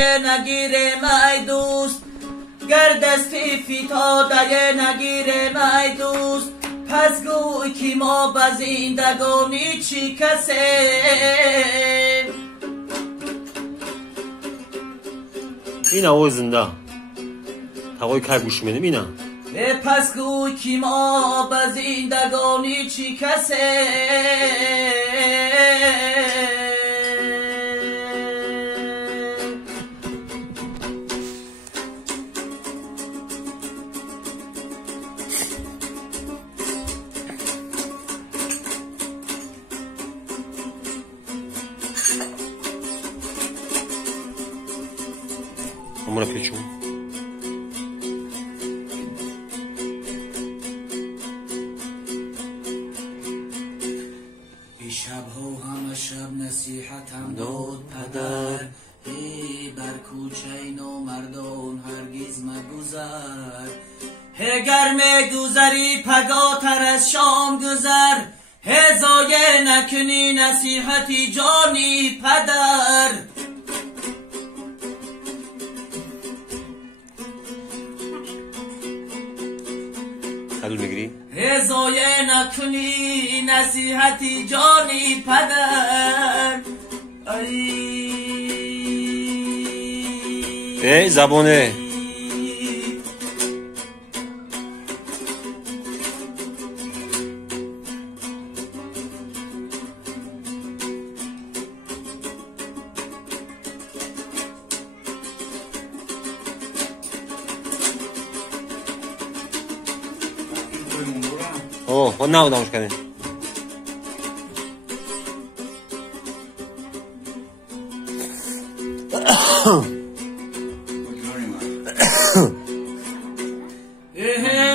نگیرم ای دوست، گر دستی فتاده نگیرم ای دوست، پس گوی که ما به زندگانی چی کسیم. این آقای زنده آقای که گوش میدیم اینه. پس گوی که ما به زندگانی چی کسیم. همون رو پیچون شبها همه شب نصیحتم داد پدر، هی بر کوچه نامردان هرگز مگذر. گر میگذری پگاتر از شام گذر، هی ضایع نکنی نصیحتی جانی پدر. حلو میگیری؟ ضایع نکنی نصیحتی جانی پدر. ای زبونه خود نبودمش کنیم.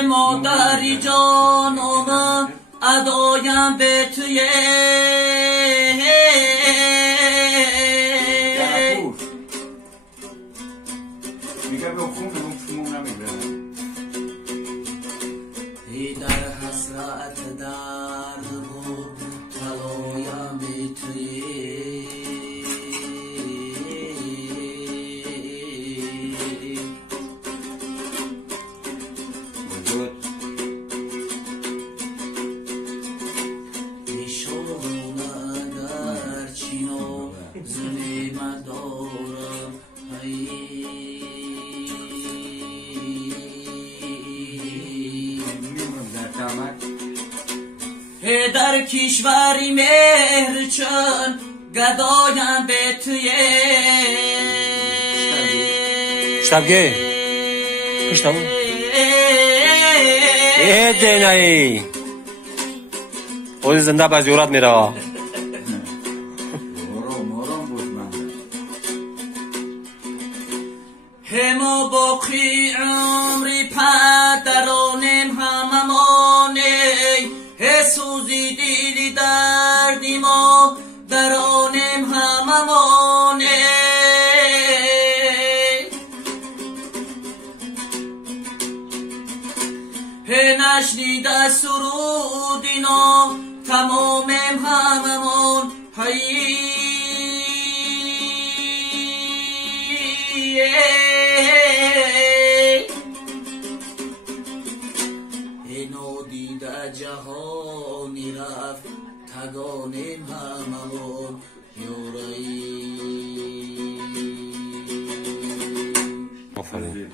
مادری جانم ادایم به توی در حسرت درد بود تلایم به توی ایشونه در چینو ظلمت دارم. در کشوری مهر چون گدایم به توی شتبگه کشتمو دینایی خود زنده باز یورات میره. همو باقی عمری پدرانم هممانه، سوزی دیلی دردی ما درانم هممانه. نشنیده سرودینا تمامم هممان. نادیده جهانی رفت تگانیم هممون یورایی. آفرین.